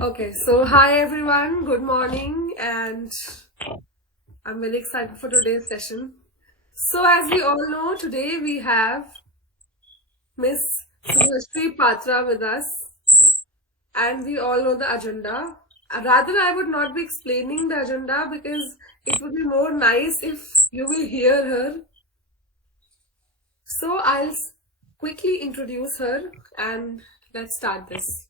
Okay, so hi everyone, good morning, and I'm very excited for today's session. So, as we all know, today we have Miss Subhashree Patra with us, and we all know the agenda. Rather, I would not be explaining the agenda because it would be more nice if you will hear her. So, quickly introduce her and let's start this.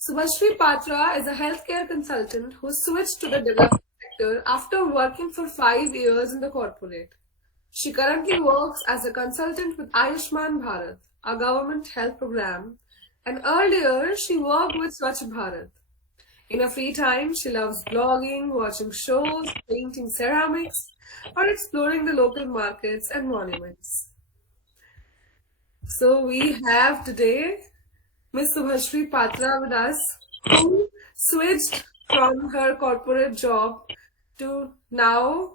Subhashree Patra is a healthcare consultant who switched to the development sector after working for 5 years in the corporate. She currently works as a consultant with Aayushman Bharat, a government health program, and earlier she worked with Swachh Bharat. In her free time, she loves blogging, watching shows, painting ceramics, or exploring the local markets and monuments. So we have today Miss Subhashree Patra with us, who switched from her corporate job to now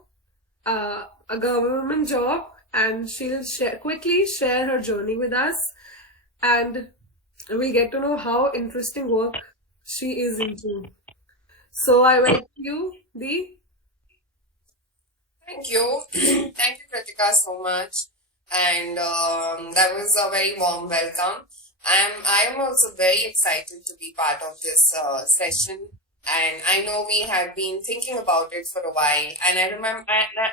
a government job, and she'll quickly share her journey with us, and we get to know how interesting work she is into. So I welcome you, Dee. Thank you. Thank you, Kritika, so much. And that was a very warm welcome. I am also very excited to be part of this session. And I know we have been thinking about it for a while. And I remember,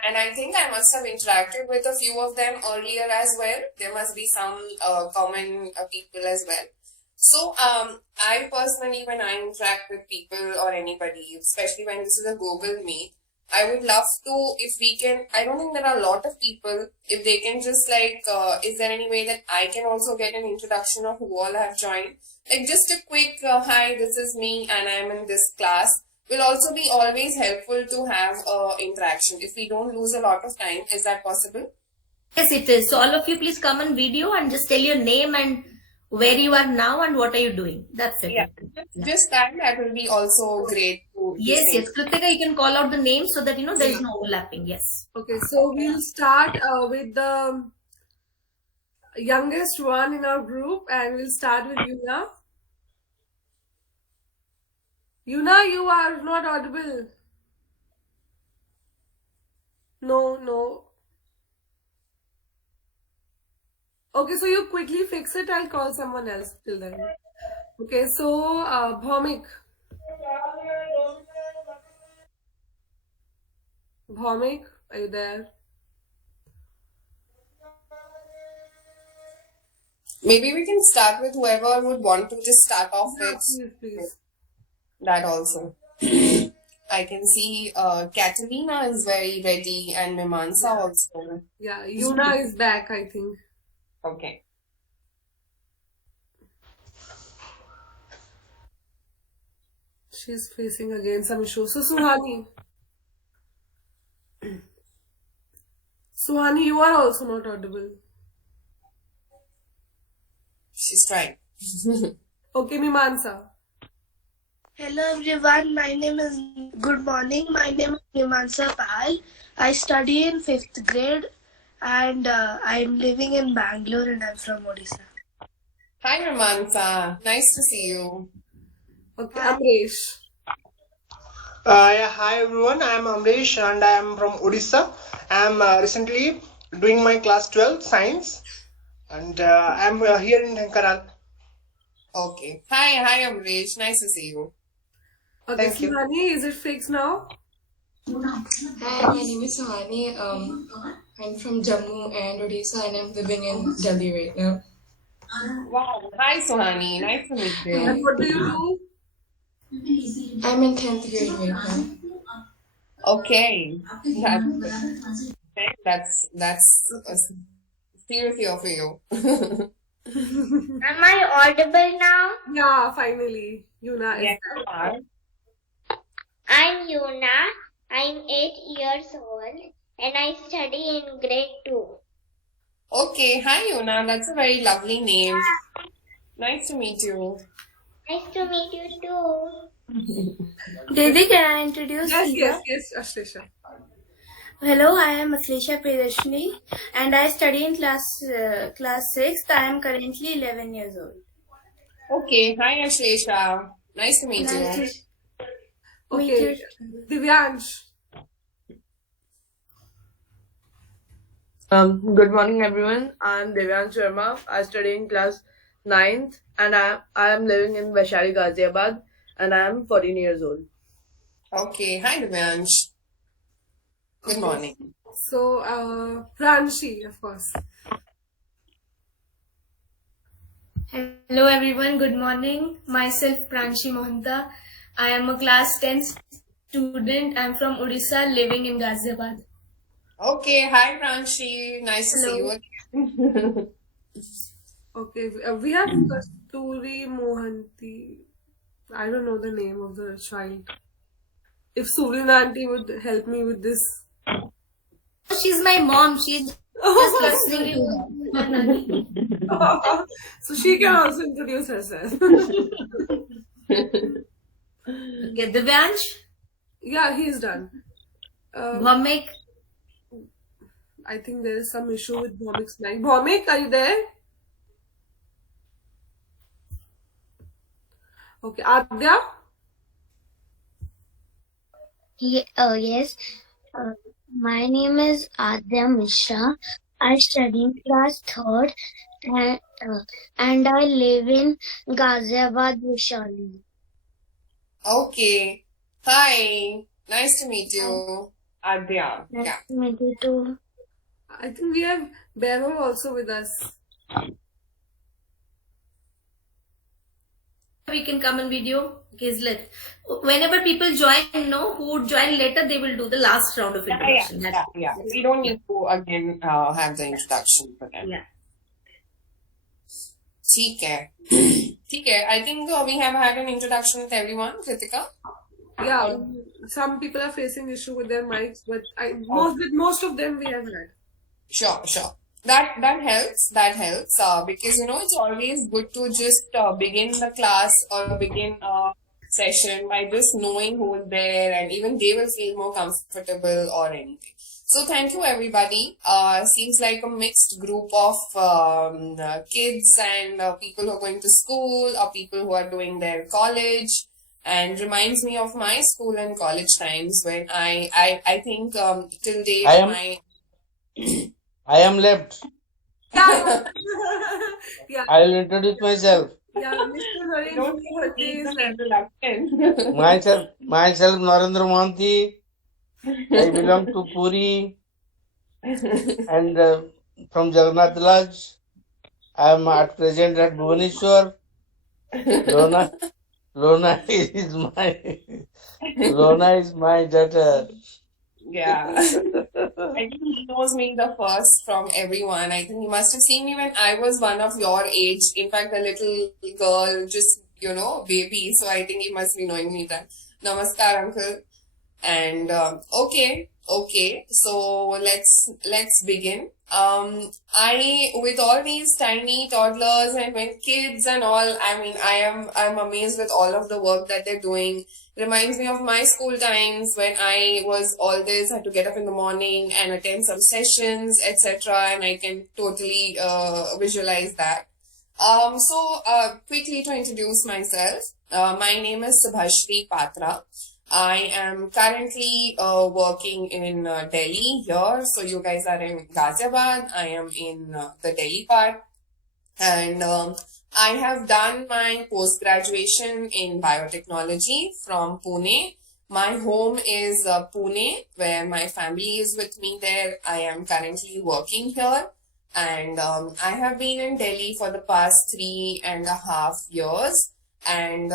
and I think I must have interacted with a few of them earlier as well. There must be some common people as well. So, I personally, when I interact with people or anybody, especially when this is a global meet, I would love to, if we can, I don't think there are a lot of people, if they can just is there any way that I can also get an introduction of who all have joined? Like just a quick, hi, this is me and I'm in this class will also be always helpful to have interaction. If we don't lose a lot of time, is that possible? Yes, it is. So all of you please come on video and just tell your name and where you are now and what are you doing. That's it. Yeah, just that will be also great. Yes. Kritika, you can call out the name so that, there is no overlapping. Yes. Okay, so we'll start with the youngest one in our group, and we'll start with Yuna. Yuna, you are not audible. No. Okay, so you quickly fix it. I'll call someone else till then. Okay, so Bhaumik. Bhaumik, are you there? Maybe we can start with whoever would want to just start off with Please. that also. I can see Catalina is very ready and Mimansa also. Yeah, Yuna is back, I think. Okay. She's facing again some issue. So Suhani. Suhani, you are also not audible. She's trying. Okay, Mimansa. Hello everyone, good morning, my name is Mimansa Pal. I study in 5th grade and I'm living in Bangalore and I'm from Odisha. Hi Mimansa, nice to see you. Okay, Amresh. Hi everyone, I am Amresh and I am from Odisha. I am recently doing my class 12 science and I am here in Dhenkaral. Okay. Hi Amresh, nice to see you. Okay, Suhani, is it fixed now? Hi, my name is Suhani. I'm from Jammu and Odisha and I'm living in Delhi right now. Wow. Hi Suhani, nice to meet you. And what do you do? I'm in 10th grade right now. Okay. That's seriously of you. Am I audible now? Yeah, finally. Yuna is Yes, you are. I'm Yuna. I'm 8 years old and I study in grade 2. Okay. Hi Yuna, that's a very lovely name. Nice to meet you. Nice to meet you too. Didi, can I introduce you? Yes, Ashlesha. Hello, I am Ashlesha Priyadarshini and I study in class 6th. I am currently 11 years old. Okay. Hi Ashlesha. Nice to meet Nice you. to meet Okay, you. Divyansh. Good morning, everyone. I'm Devyan Sharma. I study in class 9th and I am living in Vaishali, Ghaziabad, and I am 14 years old. Okay, hi Divyansh. Good morning. So, Pranshi, of course. Hello everyone, good morning. Myself Pranshi Mohanta. I am a class 10 student. I'm from Odisha, living in Ghaziabad. Okay, hi Pranshi. Nice to see you again. Okay, we have Kasturi Mohanty. I don't know the name of the child. If Surina auntie would help me with this. She's my mom. She's just listening to her. So she can also introduce herself. Okay, Divyansh, Yeah, he's done. Bhomik, I think there is some issue with Bhomik's mic. Bhomik, are you there? Okay, Adya? Yes. My name is Adya Mishra. I study in class 3rd and I live in Ghaziabad, Vaishali. Okay, hi. Nice to meet you, Adya. Nice Yeah. to meet you too. I think we have Behro also with us. we can come in video. Okay, whenever people join, who would join later, they will do the last round of introduction. Yeah. We don't need to again have the introduction for them. Yeah. ठीक है. I think we have had an introduction with everyone. Kritika? Yeah, some people are facing issue with their mics, but most of them we have had. Sure. That helps. Because it's always good to just begin the class or begin a session by just knowing who's there, and even they will feel more comfortable or anything. So thank you everybody. Seems like a mixed group of kids and people who are going to school or people who are doing their college, and reminds me of my school and college times when I think till date I am left. Yeah. Yeah. I'll introduce myself. Yeah, Mr. Naresh, don't need the introduction. Myself Narendra Mohanty. I belong to Puri and from Jagannath Lodge. I am at present at Bhubaneswar. Lona is my daughter. Yeah. I think he knows me the first from everyone. I think he must have seen me when I was one of your age. In fact, a little girl, just, baby. So I think he must be knowing me then. Namaskar, uncle. And okay. So let's begin. With all these tiny toddlers and when kids and all, I'm amazed with all of the work that they're doing. Reminds me of my school times when I was always had to get up in the morning and attend some sessions, etc. And I can totally visualize that. Quickly to introduce myself, my name is Subhashree Patra. I am currently working in Delhi here. So you guys are in Ghaziabad. I am in the Delhi part. And I have done my post-graduation in biotechnology from Pune. My home is Pune, where my family is with me there. I am currently working here. And I have been in Delhi for the past 3.5 years. And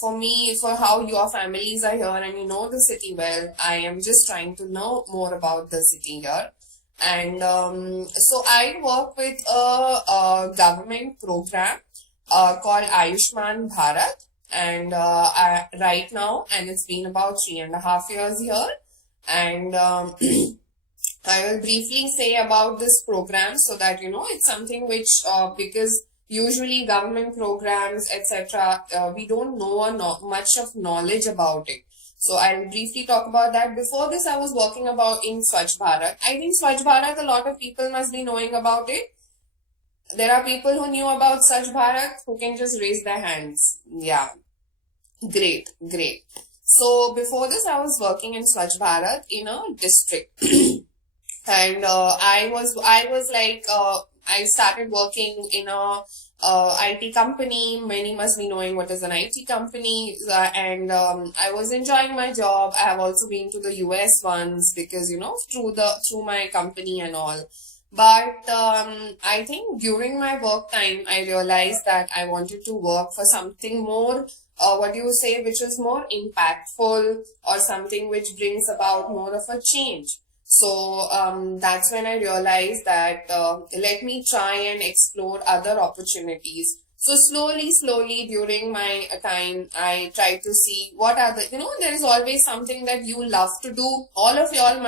for how your families are here and you know the city well, I am just trying to know more about the city here. And so I work with a government program called Aayushman Bharat, and right now, and it's been about 3.5 years here. And I will briefly say about this program so that it's something which because usually government programs, etc., we don't know much of knowledge about it. So I'll briefly talk about that. Before this, I was working in Swachh Bharat. I think Swachh Bharat, a lot of people must be knowing about it. There are people who knew about Swachh Bharat who can just raise their hands. Yeah. Great, great. So before this, I was working in Swachh Bharat in a district, and I was like I started working in a IT company. Many must be knowing what is an IT company, and I was enjoying my job. I have also been to the US once because through my company and all. But I think during my work time, I realized that I wanted to work for something more, what do you say, which is more impactful or something which brings about more of a change. So that's when I realized that let me try and explore other opportunities. So slowly during my time, I try to see what are there is always something that you love to do. All of y'all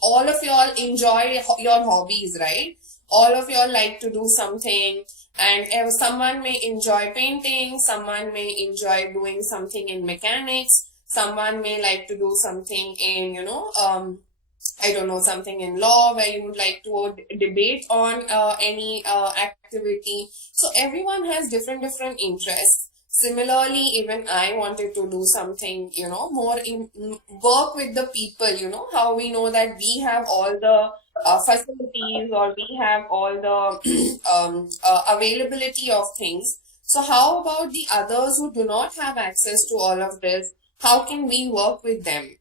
all of y'all enjoy your hobbies, right? All of y'all like to do something, and someone may enjoy painting, someone may enjoy doing something in mechanics, someone may like to do something in, I don't know, something in law where you would like to debate on any activity. So everyone has different interests. Similarly, even I wanted to do something, more in work with the people, how we know that we have all the facilities, or we have all the availability of things. So how about the others who do not have access to all of this? How can we work with them?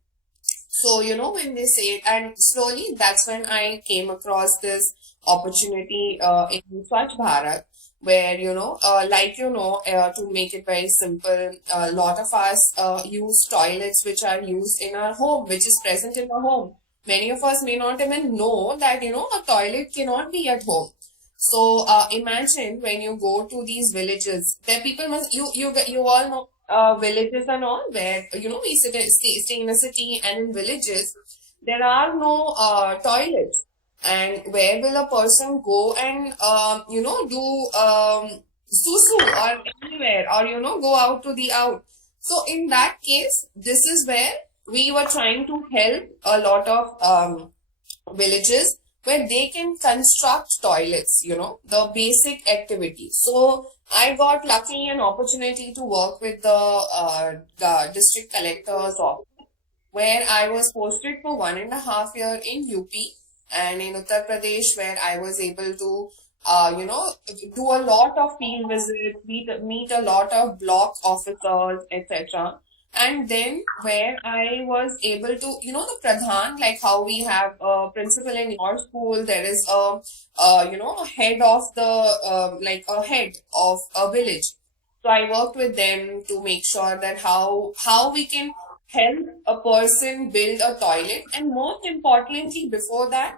So, when they say it, and slowly that's when I came across this opportunity in Swachh Bharat, where, to make it very simple, a lot of us use toilets which are used in our home, which is present in our home. Many of us may not even know that, a toilet cannot be at home. So imagine when you go to these villages, there people must, you all know villages and all, where we stay in a city, and in villages there are no toilets, and where will a person go and do susu or anywhere, or go out to the out. So in that case, this is where we were trying to help a lot of villages where they can construct toilets, the basic activity. So I got lucky an opportunity to work with the district collector's office, where I was posted for 1.5 years in UP and in Uttar Pradesh, where I was able to, do a lot of field visits, meet a lot of block officers, etc. And then where I was able to, the Pradhan, like how we have a principal in your school, there is a head of like a head of a village. So I worked with them to make sure that how we can help a person build a toilet, and most importantly, before that,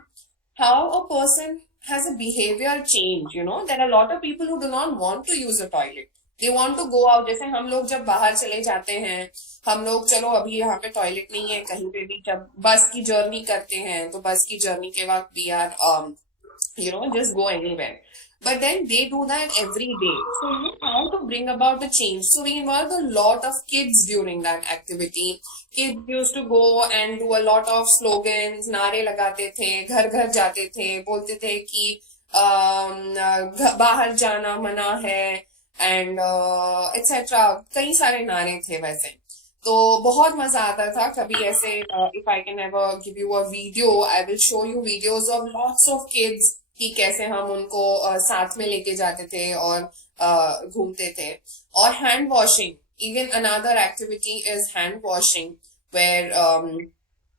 how a person has a behavior change. There are a lot of people who do not want to use a toilet. They want to go out. जैसे हम लोग जब बाहर चले जाते हैं, हम लोग चलो अभी यहाँ पे टॉयलेट नहीं है कहीं पे भी, जब बस की जर्नी करते हैं तो बस की जर्नी के वक्त we are just go anywhere. But then they do that every day. So how to bring about the change? So we involved a lot of kids during that activity. Kids used to go and do a lot of slogans, नारे लगाते थे, घर घर जाते थे, बोलते थे कि बाहर जाना मना है, एंड etc. कई सारे नारे थे वैसे. तो बहुत मजा आता था. कभी ऐसे if I can ever give you a video, I will show you videos of lots of kids कि कैसे हम उनको साथ में लेके जाते थे और घूमते थे. और hand washing, even another activity is hand washing, where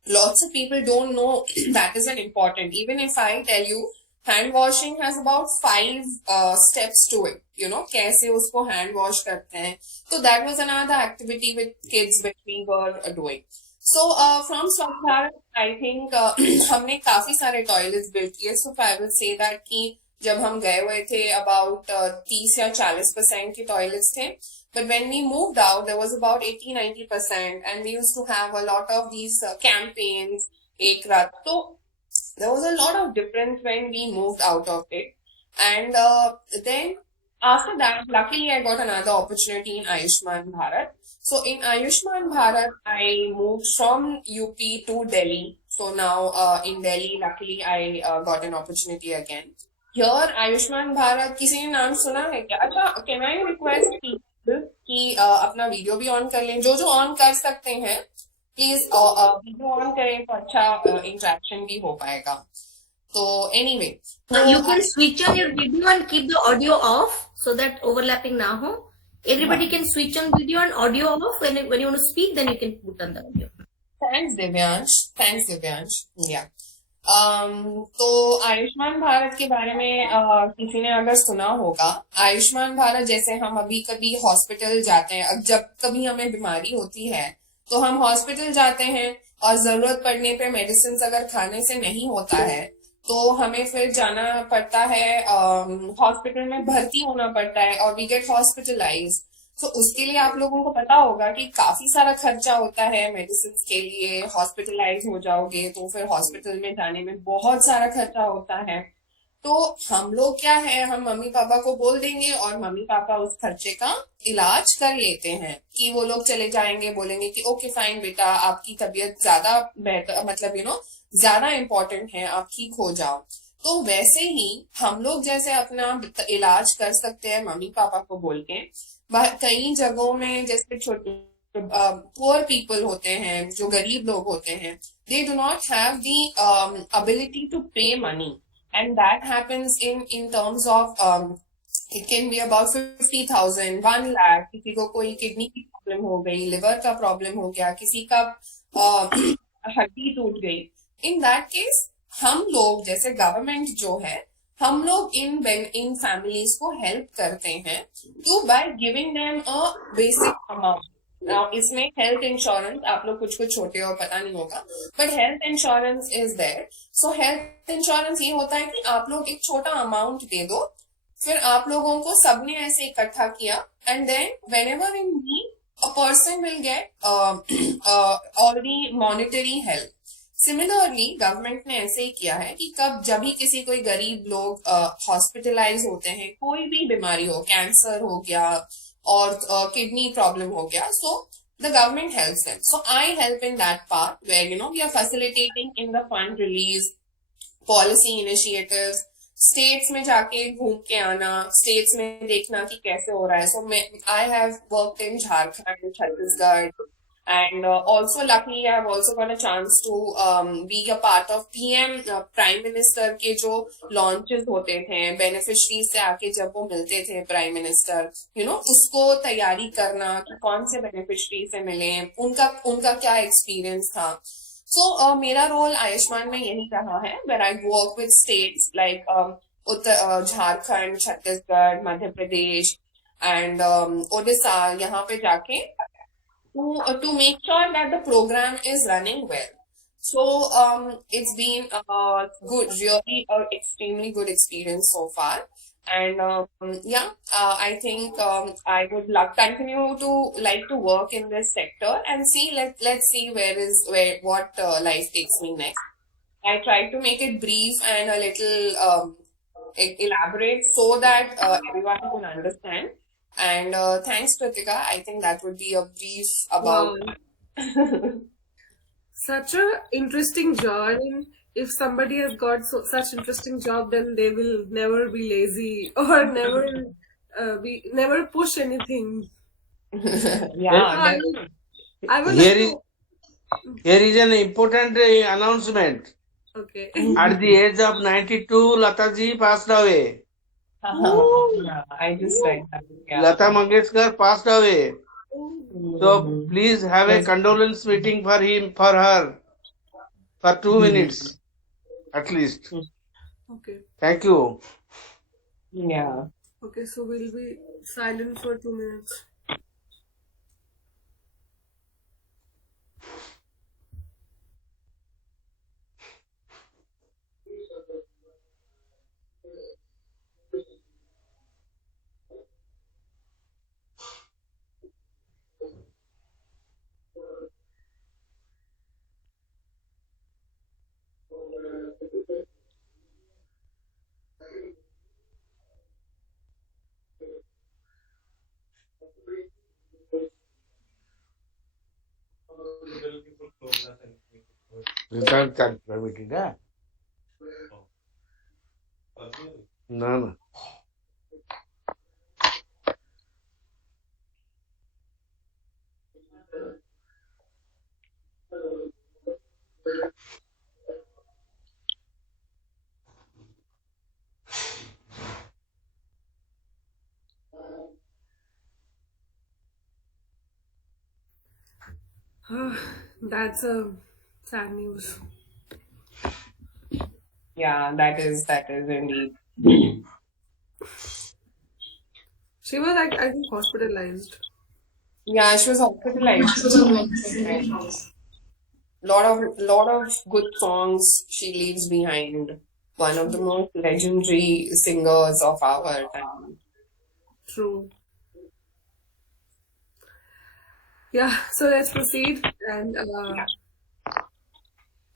lots of people don't know that is an important. Even if I tell you, hand washing has about 5 steps to it. कैसे उसको hand wash करते हैं. So that was another activity with kids which we were doing. So from Swachh Bharat, I think हमने काफी सारे toilets built किए. So I will say that कि जब हम गए हुए थे, about 30 या 40% के toilets थे. But when we moved out, there was about 80-90%, and we used to have a lot of these campaigns. एक रात. So there was a lot of difference when we moved out of it. And then after that, luckily I got another opportunity in Aayushman Bharat. So in Aayushman Bharat, I moved from UP to Delhi. So now in Delhi, luckily I got an opportunity again. Here, Aayushman Bharat, किसी ने नाम सुना है क्या? अच्छा, can I request people कि अपना video भी ऑन कर लें, जो जो ऑन कर सकते हैं प्लीज वीडियो ऑन करें तो अच्छा इंटरेक्शन भी हो पाएगा. तो anyway, You can switch on your video and keep the audio off so that overlapping na ho. Everybody can switch on video and audio off. When you want to speak, then you can put on the audio. Thanks Divyansh. Yeah. तो आयुष्मान भारत के बारे में किसी ने अगर सुना होगा, आयुष्मान भारत जैसे हम अभी कभी हॉस्पिटल जाते हैं, अब जब कभी हमें बीमारी होती है तो हम हॉस्पिटल जाते हैं और जरूरत पड़ने पे मेडिसिन अगर खाने से नहीं होता है तो हमें फिर जाना पड़ता है, हॉस्पिटल में भर्ती होना पड़ता है और वी गेट हॉस्पिटलाइज. तो उसके लिए आप लोगों को पता होगा कि काफी सारा खर्चा होता है मेडिसिन के लिए. हॉस्पिटलाइज हो जाओगे तो फिर हॉस्पिटल में जाने में बहुत सारा खर्चा होता है. तो हम लोग क्या है, हम मम्मी पापा को बोल देंगे और मम्मी पापा उस खर्चे का इलाज कर लेते हैं कि वो लोग चले जाएंगे, बोलेंगे कि ओके फाइन बेटा, आपकी तबीयत ज्यादा बेटर, मतलब ज्यादा इम्पोर्टेंट है, आप ठीक हो जाओ. तो वैसे ही हम लोग जैसे अपना इलाज कर सकते हैं मम्मी पापा को बोल के, कई जगहों में जैसे छोटे पुअर पीपल होते हैं, जो गरीब लोग होते हैं, they do not have the ability to pay money, and that happens in terms of it can be about 50,000, 1 lakh. किसी को कोई किडनी की प्रॉब्लम हो गई, लिवर का प्रॉब्लम हो गया, किसी का हड्डी टूट गई. इन दैट केस हम लोग जैसे गवर्नमेंट जो है, हम लोग इन फैमिलीज को हेल्प करते हैं to by giving them a basic amount. इसमें हेल्थ इंश्योरेंस, आप लोग कुछ छोटे हो पता नहीं होगा, but health insurance is there. So health insurance ये होता है कि आप लोग एक छोटा अमाउंट दे दो, फिर आप लोगों को सबने ऐसे इकट्ठा किया, and then whenever in need a person will get all the monetary help. Similarly government ने ऐसे ही किया है कि जब भी किसी कोई गरीब लोग हॉस्पिटलाइज होते हैं, कोई भी बीमारी हो, कैंसर हो गया और किडनी प्रॉब्लम हो गया, so the government helps them. So I help in that part where we are facilitating in the fund release, policy initiatives, states में जाके घूम के आना, स्टेट्स में देखना कि कैसे हो रहा है. So I have worked in Jharkhand, Chhattisgarh, and also luckily I have also got a chance to be a part of PM Prime Minister के जो launches होते थे, beneficiaries से आके जब वो मिलते थे Prime Minister, उसको तैयारी करना कि कौन से beneficiary से मिले, उनका क्या experience था. So मेरा रोल आयुष्मान में यही रहा है, where I work with states like Jharkhand, Chhattisgarh, Madhya Pradesh and Odisha, यहाँ पे जाके to make sure that the program is running well. So it's been good, really extremely good experience so far. And I think I would continue to like to work in this sector and see, let's see what life takes me next. I try to make it brief and a little elaborate so that everyone can understand. And thanks, Kritika. I think that would be a brief about. Wow. Such a interesting job. I mean, if somebody has got such interesting job, then they will never be lazy or never push anything. Yeah. I will Here is an important announcement. Okay. At the age of 92, Lata ji passed away. Yeah, I just read that. Yeah. Lata Mangeshkar passed away. So please have a condolence meeting for her, for 2 minutes at least. Okay. Thank you. Yeah. Okay, so we'll be silent for 2 minutes. Return card meeting, huh? No. That's a sad news. Yeah, that is indeed. She was like, I think, hospitalized. Yeah, she was hospitalized. Lot of good songs she leaves behind. One of the most legendary singers of our time. True. Yeah, so let's proceed. And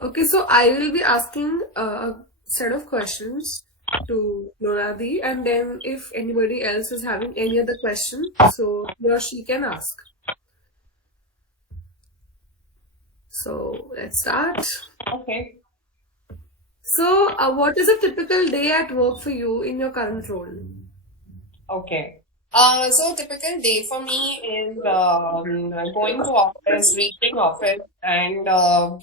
okay, so I will be asking a set of questions to Loradi, and then if anybody else is having any other question, so he or she can ask. So let's start. Okay. So, what is a typical day at work for you in your current role? Okay. So typical day for me is going to office, reaching office, and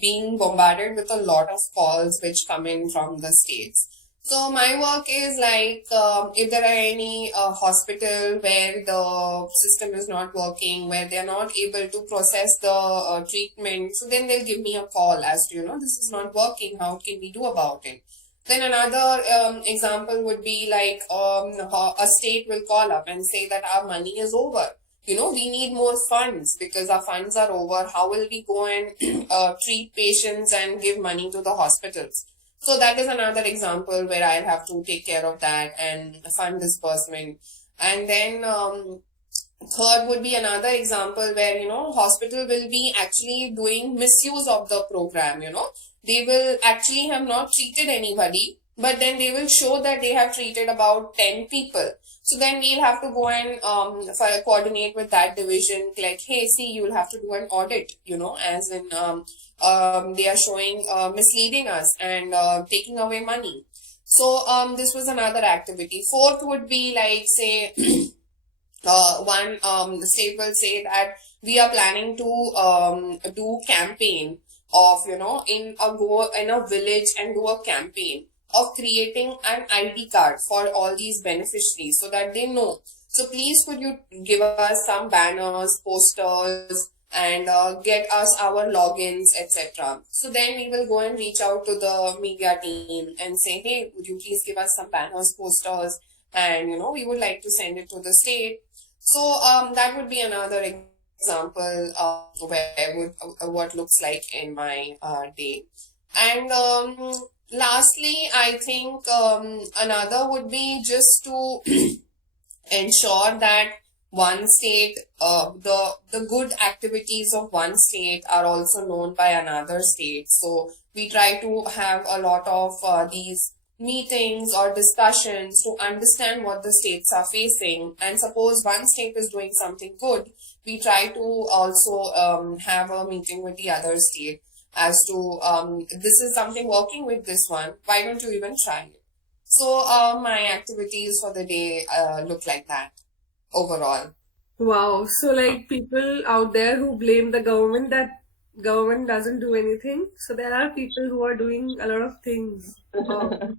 being bombarded with a lot of calls which come in from the States. So my work is like if there are any hospital where the system is not working, where they are not able to process the treatment, so then they'll give me a call as to, this is not working, how can we do about it? Then another example would be like a state will call up and say that our money is over. We need more funds because our funds are over. How will we go and treat patients and give money to the hospitals? So that is another example where I'll have to take care of that and fund disbursement. And then third would be another example where, hospital will be actually doing misuse of the program, They will actually have not treated anybody, but then they will show that they have treated about 10 people. So then we'll have to go and coordinate with that division, like, hey, see, you'll have to do an audit, as in they are showing misleading us and taking away money. So this was another activity. Fourth would be like, say, the state will say that we are planning to do campaign of, in a village and do a campaign of creating an ID card for all these beneficiaries so that they know. So please could you give us some banners, posters, and get us our logins, etc. So then we will go and reach out to the media team and say, hey, would you please give us some banners, posters, and we would like to send it to the state. So that would be another example where what looks like in my day. And lastly, I think another would be just to ensure that one state, the good activities of one state are also known by another state. So we try to have a lot of these meetings or discussions to understand what the states are facing. And suppose one state is doing something good, we try to also have a meeting with the other state as to this is something working with this one, why don't you even try it? So my activities for the day look like that overall. Wow. So like people out there who blame the government that government doesn't do anything. So there are people who are doing a lot of things. Wow.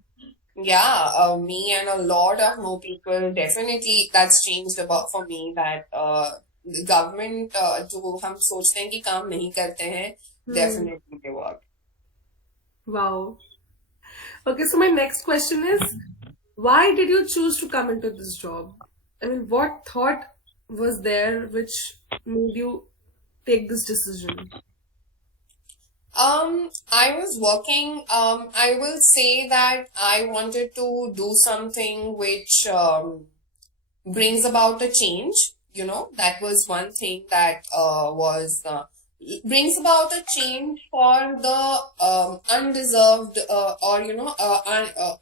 Yeah, me and a lot of more people, definitely that's changed about for me that government जो हम सोचते हैं कि काम नहीं करते हैं, definitely they work. Wow. Okay, so my next question is, why did you choose to come into this job? I mean, what thought was there which made you take this decision? I was working, I will say that I wanted to do something which brings about a change, that was one thing that brings about a change for the undeserved or,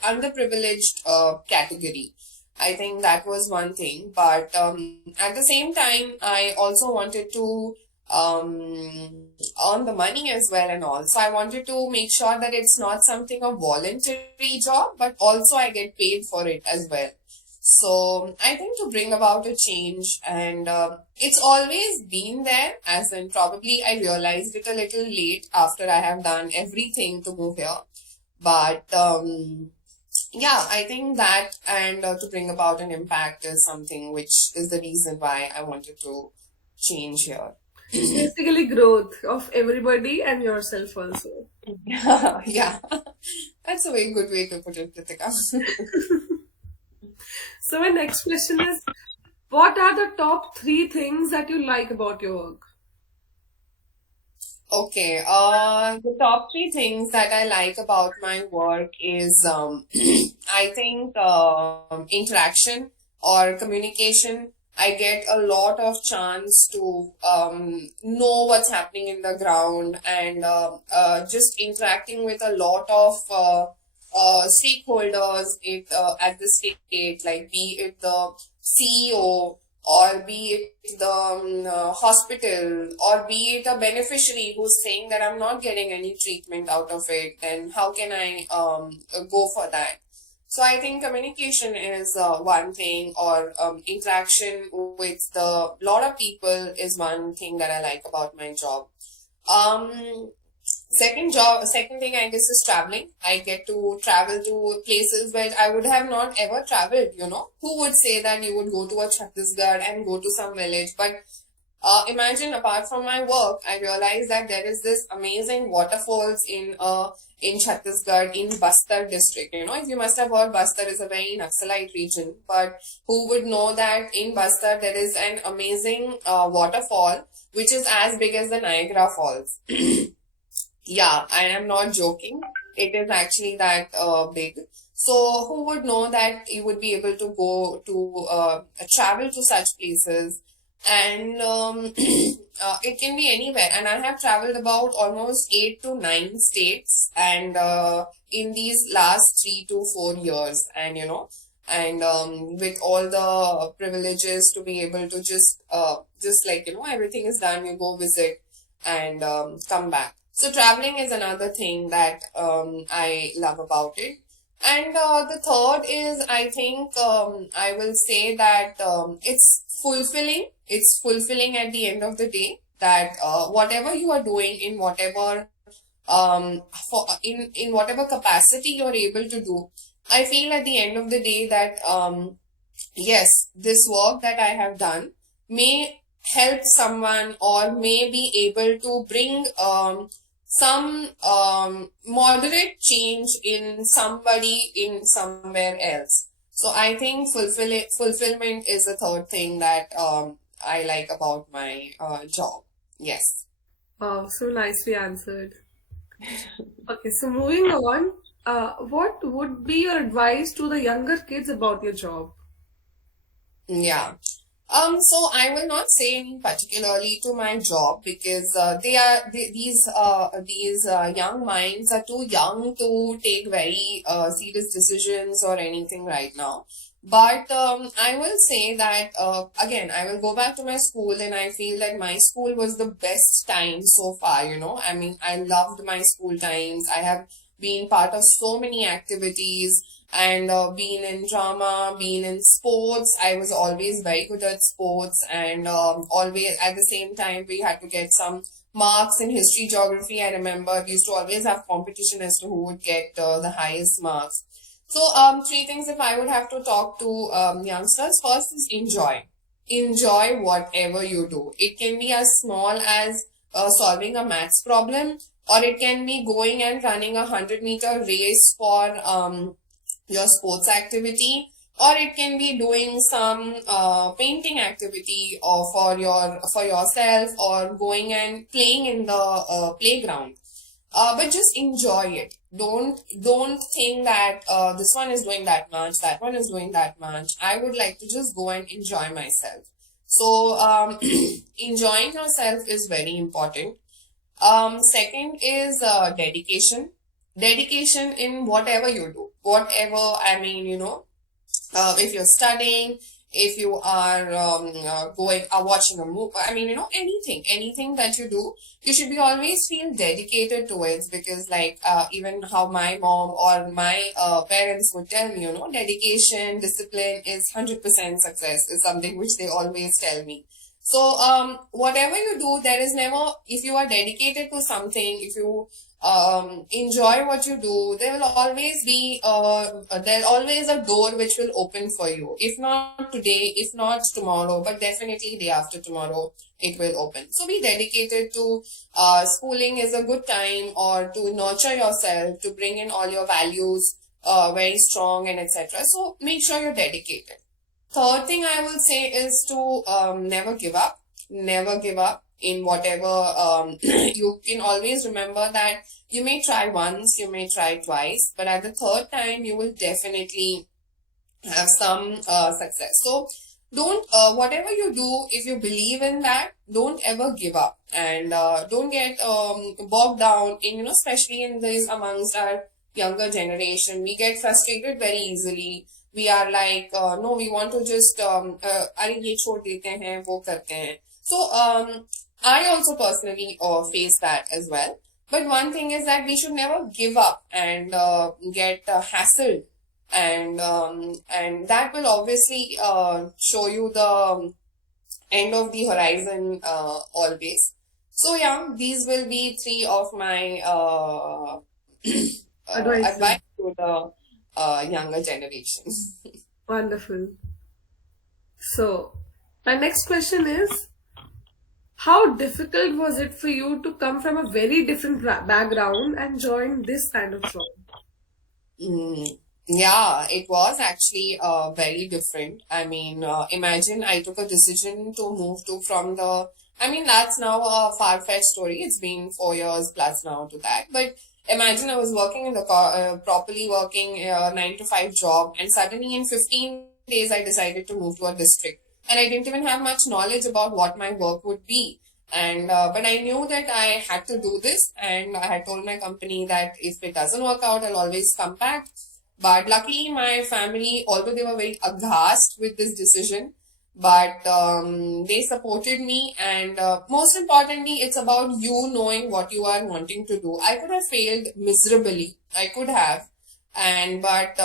underprivileged category. I think that was one thing. But at the same time, I also wanted to earn the money as well and all. So I wanted to make sure that it's not something a voluntary job, but also I get paid for it as well. So I think to bring about a change, and it's always been there, as in probably I realized it a little late after I have done everything to move here. But yeah, I think that, and to bring about an impact is something which is the reason why I wanted to change here. Basically, growth of everybody and yourself also. Yeah, that's a very good way to put it, Kritika. So my next question is, what are the top 3 things that you like about your work? Okay, the top 3 things that I like about my work is, I think, interaction or communication. I get a lot of chance to know what's happening in the ground, and just interacting with a lot of stakeholders at the state, like be it the CEO, or be it the hospital, or be it a beneficiary who's saying that I'm not getting any treatment out of it, then how can I go for that? So I think communication is one thing, or interaction with the lot of people is one thing that I like about my job. Second thing I guess is traveling. I get to travel to places where I would have not ever traveled, Who would say that you would go to a Chhattisgarh and go to some village? But imagine, apart from my work, I realized that there is this amazing waterfalls in Chhattisgarh, in Bastar district. If you must have heard, Bastar is a very Naxalite region, but who would know that in Bastar there is an amazing waterfall which is as big as the Niagara Falls. Yeah, I am not joking. It is actually that big. So who would know that you would be able to go to travel to such places, and it can be anywhere. And I have traveled about almost 8 to 9 states, and in these last 3 to 4 years, and with all the privileges to be able to just like everything is done, you go visit and come back. So traveling is another thing that I love about it. And the third is, I think, I will say that it's fulfilling. It's fulfilling at the end of the day, that whatever you are doing, in whatever in whatever capacity you're able to do, I feel at the end of the day that yes, this work that I have done may help someone, or may be able to bring some moderate change in somebody in somewhere else. So I think fulfillment is the third thing that I like about my job. Yes. Wow, so nicely answered. Okay, so moving on, what would be your advice to the younger kids about your job? Yeah. So I will not say any particularly to my job, because these young minds are too young to take very serious decisions or anything right now. But I will say that again, I will go back to my school, and I feel that my school was the best time so far. I mean, I loved my school times. I have been part of so many activities, and being in drama, being in sports. I was always very good at sports, and always at the same time we had to get some marks in history, geography. I remember we used to always have competition as to who would get the highest marks. So 3 things if I would have to talk to youngsters. First is enjoy whatever you do. It can be as small as solving a maths problem, or it can be going and running a 100-meter race for your sports activity, or it can be doing some painting activity, or for yourself, or going and playing in the playground. But just enjoy it. Don't think that this one is doing that much, that one is doing that much. I would like to just go and enjoy myself. So enjoying yourself is very important. Second is dedication. Dedication in whatever you do. Whatever, I mean, if you're studying, if you are watching a movie, I mean, anything that you do, you should be always feel dedicated to it, because even how my mom or my parents would tell me, dedication, discipline is 100% success, is something which they always tell me. So whatever you do, there is never, if you are dedicated to something, if you enjoy what you do, there will always be there's always a door which will open for you. If not today, if not tomorrow, but definitely day after tomorrow, it will open. So be dedicated to schooling is a good time, or to nurture yourself, to bring in all your values very strong and etc. So make sure you're dedicated. Third thing I will say is to never give up. Never give up in whatever. You can always remember that you may try once, you may try twice, but at the third time, you will definitely have some success. So don't, whatever you do, if you believe in that, don't ever give up, and don't get bogged down in, especially in this amongst our younger generation. We get frustrated very easily. We are like, no, we want to just, अरे ये छोड़ देते हैं, वो करते हैं. So, I also personally face that as well. But one thing is that we should never give up and get hassled, and that will obviously show you the end of the horizon always. So yeah, these will be 3 of my advice to the younger generation. Wonderful. So, my next question is, how difficult was it for you to come from a very different background and join this kind of job? Yeah, it was actually very different. I mean, imagine I took a decision to move that's now a far-fetched story. It's been 4 years plus now to that. But imagine I was working in the properly working 9 to 5 job, and suddenly in 15 days I decided to move to a district. And I didn't even have much knowledge about what my work would be. And but I knew that I had to do this, and I had told my company that if it doesn't work out, I'll always come back. But luckily, my family, although they were very aghast with this decision, but they supported me. And most importantly, it's about you knowing what you are wanting to do. I could have failed miserably. I could have. But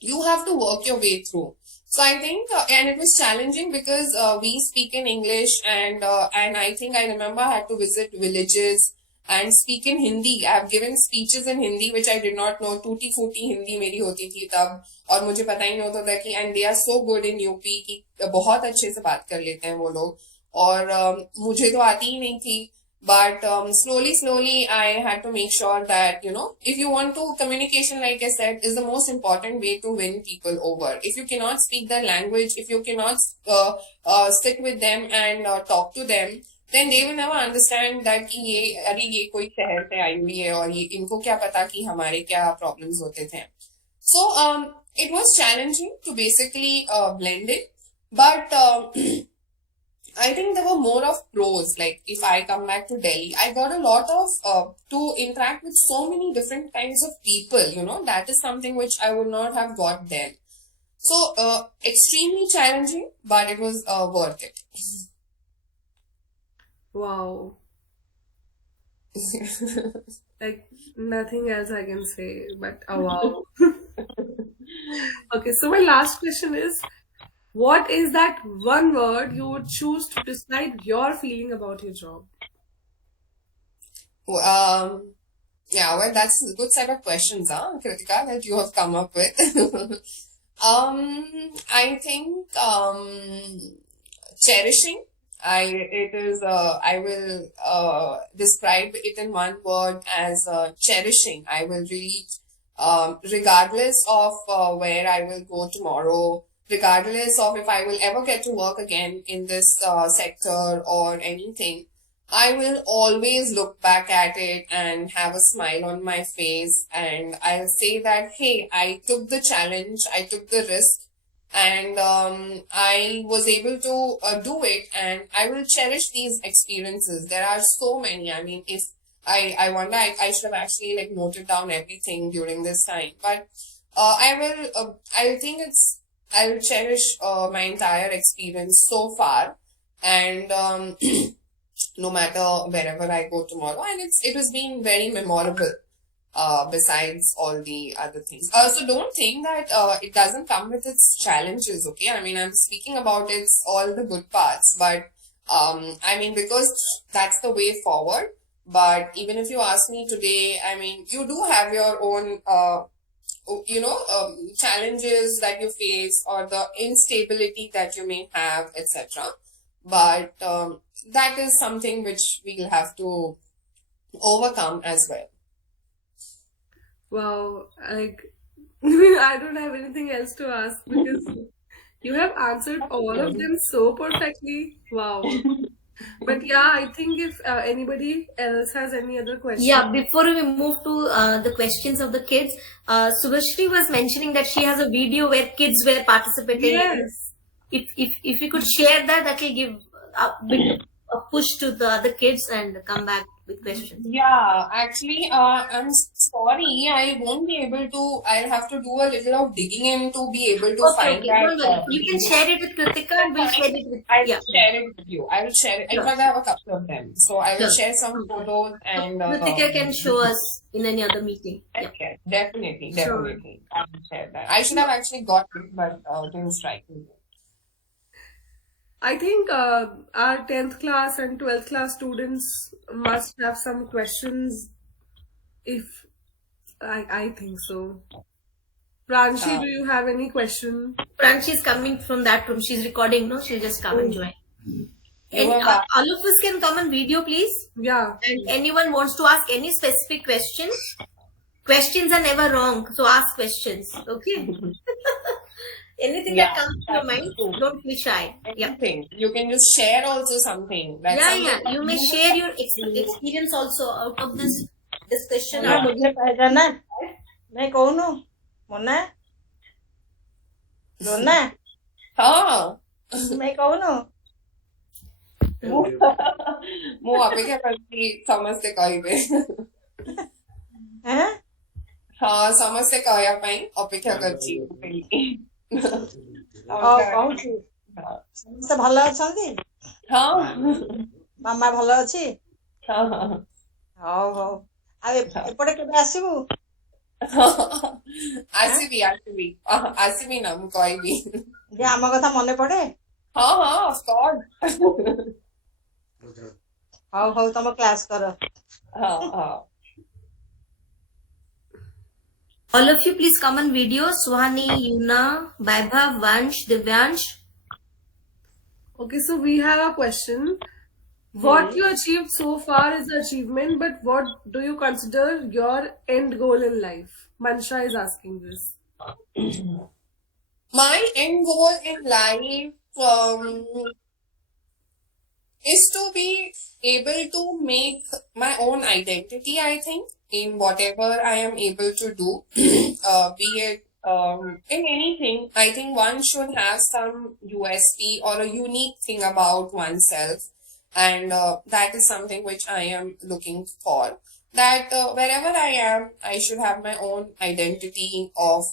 you have to work your way through. So I think, and it was challenging because we speak in English, and I think I remember I had to visit villages and speak in Hindi. I have given speeches in Hindi which I did not know. टूटी फूटी हिंदी मेरी होती थी तब, और मुझे पता ही नहीं होता था कि and they are so good in UP कि बहुत अच्छे से बात कर लेते हैं वो लोग, और मुझे तो आती ही नहीं थी. But slowly, I had to make sure that, if you want to, communication, like I said, is the most important way to win people over. If you cannot speak their language, if you cannot sit with them and talk to them, then they will never understand that कि ये कोई शहर से आई हुई है और ये इनको क्या पता कि हमारे क्या problems होते थे. So it was challenging to basically blend it, but I think there were more of pros. Like if I come back to Delhi, I got a lot of to interact with so many different kinds of people. That is something which I would not have got then. So extremely challenging, but it was worth it. Wow. Like nothing else I can say but a wow. Okay, so my last question is, what is that one word you would choose to describe your feeling about your job? Yeah, well, that's a good set of questions, Kritika, that you have come up with. I think cherishing. I will describe it in one word as cherishing. I will really, regardless of where I will go tomorrow, regardless of if I will ever get to work again in this sector or anything, I will always look back at it and have a smile on my face, and I'll say that, hey, I took the challenge, I took the risk, and I was able to do it, and I will cherish these experiences. There are so many. I mean, if I wonder, I should have actually noted down everything during this time, but I think I'll cherish my entire experience so far, and no matter wherever I go tomorrow, and it has been very memorable. Besides all the other things. So don't think that it doesn't come with its challenges, okay? I mean, I'm speaking about its all the good parts, but I mean, because that's the way forward. But even if you ask me today, I mean, you do have your own, challenges that you face or the instability that you may have, etc. But that is something which we'll have to overcome as well. Wow, like I don't have anything else to ask because you have answered all of them so perfectly. Wow. But yeah, I think if anybody else has any other questions. Yeah, before we move to the questions of the kids, Subhashree was mentioning that she has a video where kids were participating. Yes. If you could share that, that will give a bit a push to the other kids and come back with questions. Yeah, actually, I'm sorry, I won't be able to. I'll have to do a little of digging in to be able to find that. Don't worry. You can share it with Kritika and we'll share it with I'll share it with you. I will share it. In fact, I have a couple of them. So I will share some photos and. Kritika can show us in any other meeting. Okay, definitely. I will share that. I should have actually got it, but didn't strike me. I think our 10th class and 12th class students must have some questions. If I think so. Pranshi, do you have any question? Pranshi is coming from that room. She's recording, no? She'll just come and join. And all of us can come on video, please. Yeah. And anyone wants to ask any specific questions? Questions are never wrong, so ask questions. Okay. Anything that comes to your mind, don't be shy. Yeah. You can just share also something. You may share your experience also out of this discussion. मैं कहूनु मोना रोना हाँ मैं कहूनु ମୁଁ ଅପେକ୍ଷା କରିଛି ସମସ୍ତେ କହିବେ ହଁ ସମସ୍ତେ କହିବା ପାଇଁ ଅପେକ୍ଷା କରିଛି କହୁଛି ସମସ୍ତେ ଭଲ ଅଛନ୍ତି ହଁ ମାମା ଭଲ ଅଛି ହଉ ହଉ ଆଉ ଏପଟେ କେବେ ଆସିବୁ ଆସିବି ନା ମୁଁ କହିବି ଯେ ଆମ କଥା ମନେ ପଡେ ହଁ ଅଫକୋର୍ସ ହଉ ହଉ ତମ କ୍ଲାସ କର ହଁ All of you, please come on video. Suhani, Yuna, Vaibhav, Vansh, Divyansh. Okay, so we have a question. What you achieved so far is achievement, but what do you consider your end goal in life? Mansha is asking this. My end goal in life is to be able to make my own identity, I think, in whatever I am able to do, be it in anything. I think one should have some USP or a unique thing about oneself, and that is something which I am looking for. That wherever I am, I should have my own identity of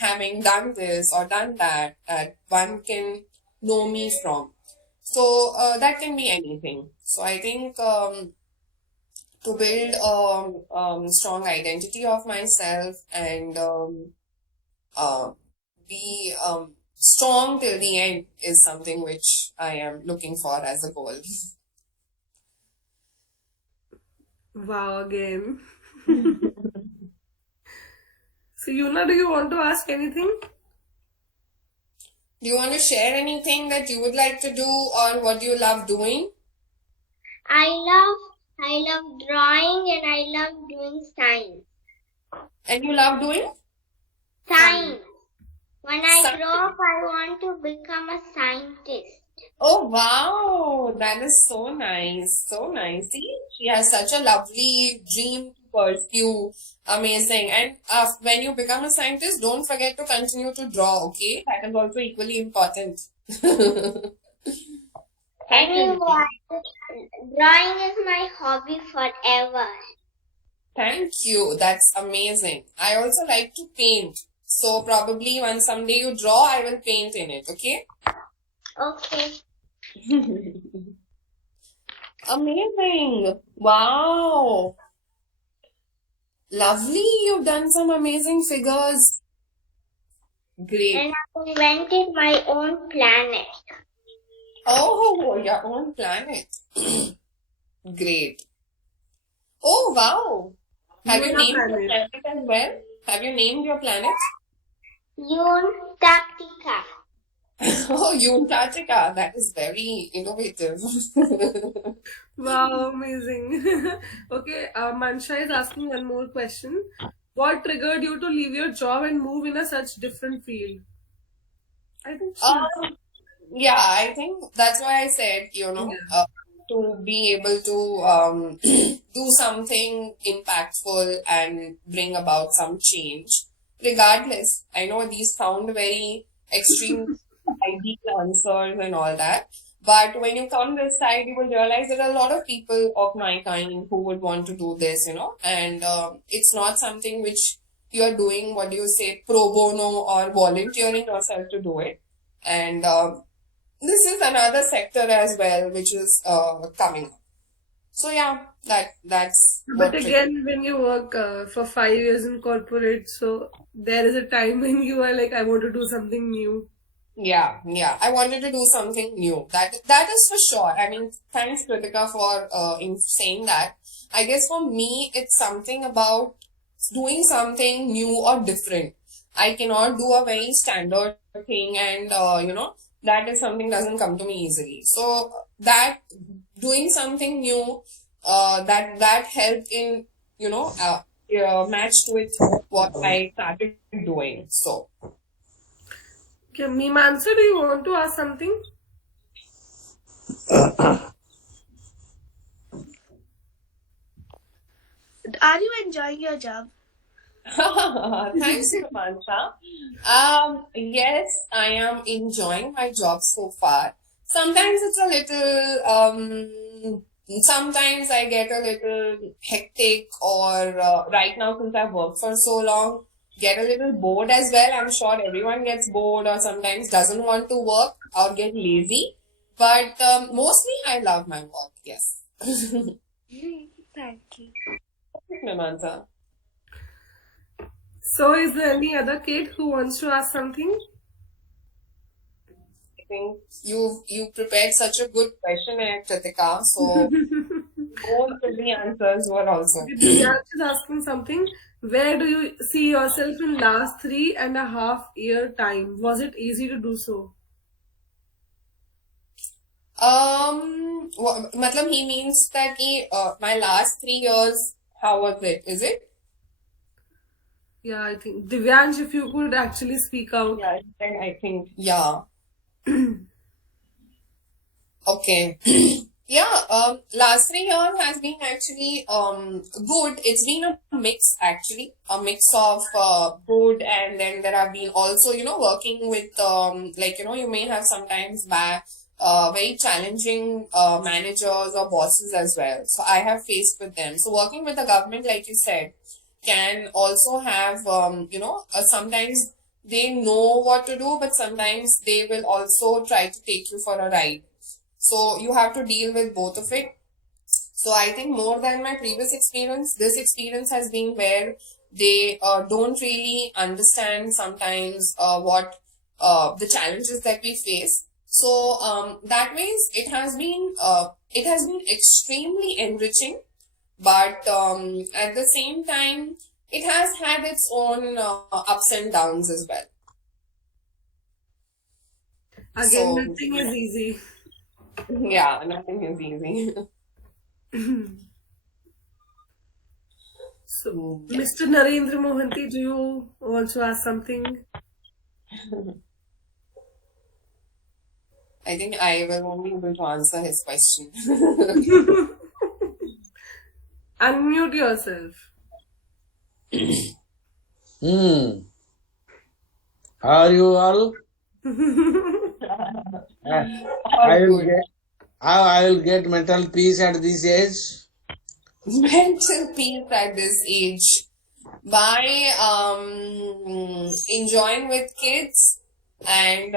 having done this or done that one can know me from. So that can be anything. So I think to build a strong identity of myself and be strong till the end is something which I am looking for as a goal. Wow, again. So Yuna, do you want to ask anything? Do you want to share anything that you would like to do or what do you love doing? I love drawing and I love doing science. And you love doing? Science. When I grow up, I want to become a scientist. Oh, wow. That is so nice. So nice. See, she has such a lovely dream to pursue. Amazing. And when you become a scientist, don't forget to continue to draw, okay? That is also equally important. Anyway, drawing is my hobby forever. Thank you. That's amazing. I also like to paint. So probably when someday you draw, I will paint in it, okay? Okay. Amazing. Wow. Lovely. You've done some amazing figures. Great. And I invented my own planet. Oh, your own planet. Great. Oh, wow. Have you named your planet as well? Have you named your planet? Antarctica. Oh, Antarctica. That is very innovative. Wow, amazing. Okay, Mansha is asking one more question. What triggered you to leave your job and move in a such different field? I think Yeah, I think that's why I said, to be able to do something impactful and bring about some change. Regardless, I know these sound very extreme ideal answers and all that, but when you come this side, you will realize there are a lot of people of my kind who would want to do this, and it's not something which you are doing, what do you say, pro bono or volunteering yourself to do it. And this is another sector as well, which is coming up. So yeah, that's. But again, when you work for 5 years in corporate, so there is a time when you are like, I want to do something new. Yeah. I wanted to do something new. That is for sure. I mean, thanks Kritika for in saying that. I guess for me, it's something about doing something new or different. I cannot do a very standard thing, and that is something doesn't come to me easily. So that doing something new, that helped in matched with what I started doing. So. Okay, Meemansa, do you want to ask something? Are you enjoying your job? Thanks, Mansa. Yes, I am enjoying my job so far. Sometimes it's a little, sometimes I get a little hectic, or right now, since I've worked for so long, get a little bored as well. I'm sure everyone gets bored or sometimes doesn't want to work or get lazy. But mostly I love my work, yes. Thank you. Mansa. So is there any other kid who wants to ask something? I think you prepared such a good question, Kritika. So most of the answers were also. Divyansh is asking something. Where do you see yourself in last 3.5 year time? Was it easy to do so? Matlab he means that my last 3 years, how was it? Is it? Yeah, I think. Divyansh, if you could actually speak out. Yeah, I think. Yeah. Okay. Yeah, last 3 years has been actually good. It's been a mix actually, a mix of good, and then there have been also, working with you may have sometimes very challenging managers or bosses as well. So I have faced with them. So working with the government, like you said, can also have sometimes they know what to do, but sometimes they will also try to take you for a ride. So you have to deal with both of it. So I think more than my previous experience, this experience has been where they don't really understand sometimes what the challenges that we face. So that means it has been extremely enriching, but at the same time, it has had its own ups and downs as well. Again, nothing is easy. Yeah, nothing is easy. So, Mr. Narendra Mohanty, do you want to ask something? I think I will only be able to answer his question. Unmute yourself. How are you all? I will get mental peace at this age. Mental peace at this age. by enjoying with kids and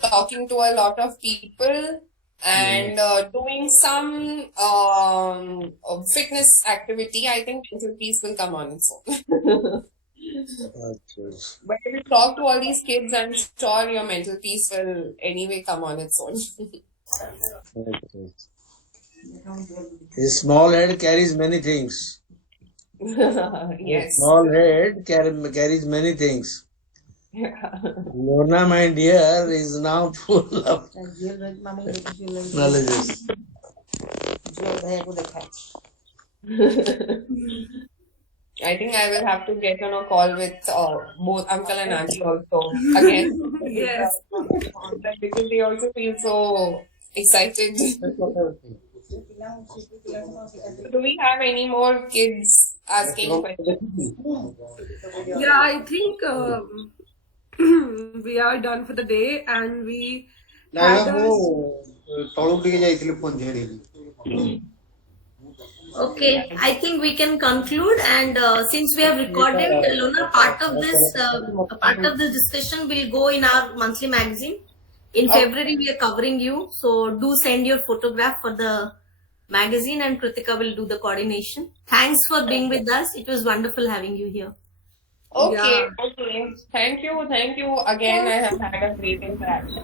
talking to a lot of people and doing some fitness activity. I think mental peace will come on its own. But if you talk to all these kids, I'm sure your mental peace will anyway come on its own. His small head carries many things. Yes. Small head carries many things. Lorna, my dear, is now full of knowledge. I think I will have to get on a call with both uncle and auntie also again. Yes. Because they also feel so excited. Do we have any more kids asking questions? Yeah, I think we are done for the day, and we had Okay, I think we can conclude, and since we have recorded, Lona, part of this discussion will go in our monthly magazine. In February, we are covering you, so do send your photograph for the magazine, and Kritika will do the coordination. Thanks for being with us. It was wonderful having you here. Okay, okay. Thank you again. I have had a great interaction.